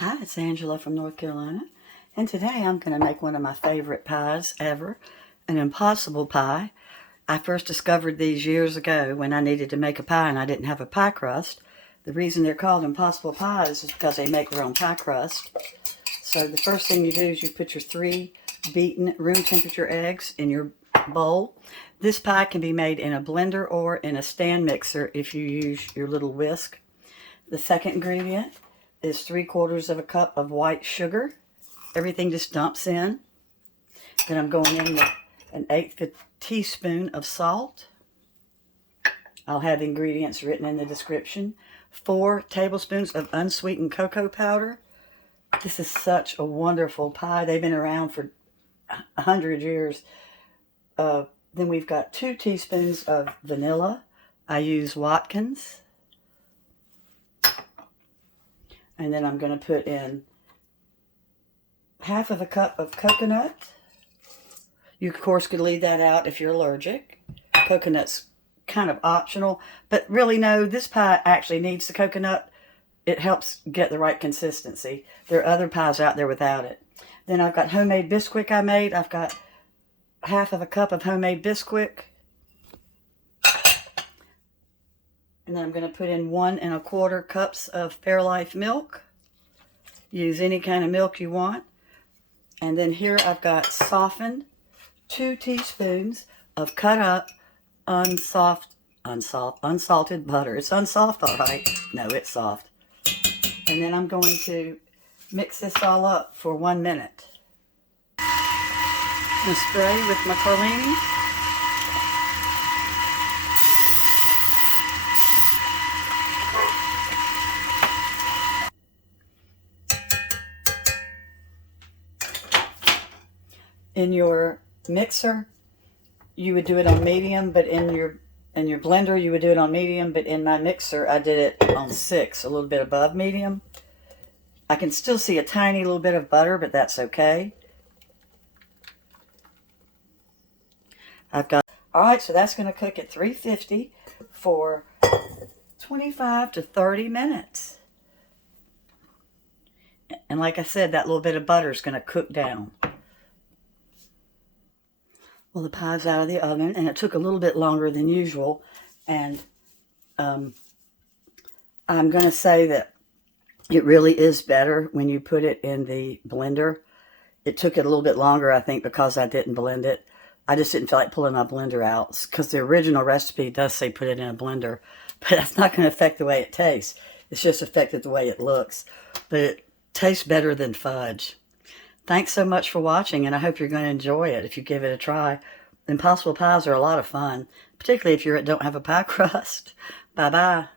Hi, it's Angela from North Carolina, and today I'm going to make one of my favorite pies ever, an impossible pie. I first discovered these years ago when I needed to make a pie and I didn't have a pie crust. The reason they're called impossible pies is because they make their own pie crust. So the first thing you do is you put your 3 beaten room temperature eggs in your bowl. This pie can be made in a blender or in a stand mixer if you use your little whisk. The second ingredient is 3/4 of a cup of white sugar. Everything just dumps in. Then I'm going in with an 1/8 teaspoon of salt. I'll have ingredients written in the description. 4 tablespoons of unsweetened cocoa powder. This is such a wonderful pie. They've been around for 100 years. Then we've got 2 teaspoons of vanilla. I use Watkins. And then I'm going to put in 1/2 cup of coconut. You, of course, could leave that out if you're allergic. Coconut's kind of optional. But really, no, this pie actually needs the coconut. It helps get the right consistency. There are other pies out there without it. Then I've got homemade Bisquick I made. I've got 1/2 cup of homemade Bisquick. And then I'm going to put in 1 1/4 cups of Fairlife milk. Use any kind of milk you want. And then here I've got softened 2 teaspoons of cut up unsalted butter. It's unsoft, all right. No, it's soft. And then I'm going to mix this all up for 1 minute. I'm going to spray with my Carlini. In your mixer, you would do it on medium, but in your blender, you would do it on medium, but in my mixer, I did it on 6, a little bit above medium. I can still see a tiny little bit of butter, but that's okay. All right, so that's going to cook at 350 for 25 to 30 minutes. And like I said, that little bit of butter is going to cook down. Well, the pie's out of the oven, and it took a little bit longer than usual. And I'm going to say that it really is better when you put it in the blender. It took it a little bit longer, I think, because I didn't blend it. I just didn't feel like pulling my blender out, because the original recipe does say put it in a blender. But that's not going to affect the way it tastes. It's just affected the way it looks. But it tastes better than fudge. Thanks so much for watching, and I hope you're going to enjoy it if you give it a try. Impossible pies are a lot of fun, particularly if you don't have a pie crust. Bye-bye.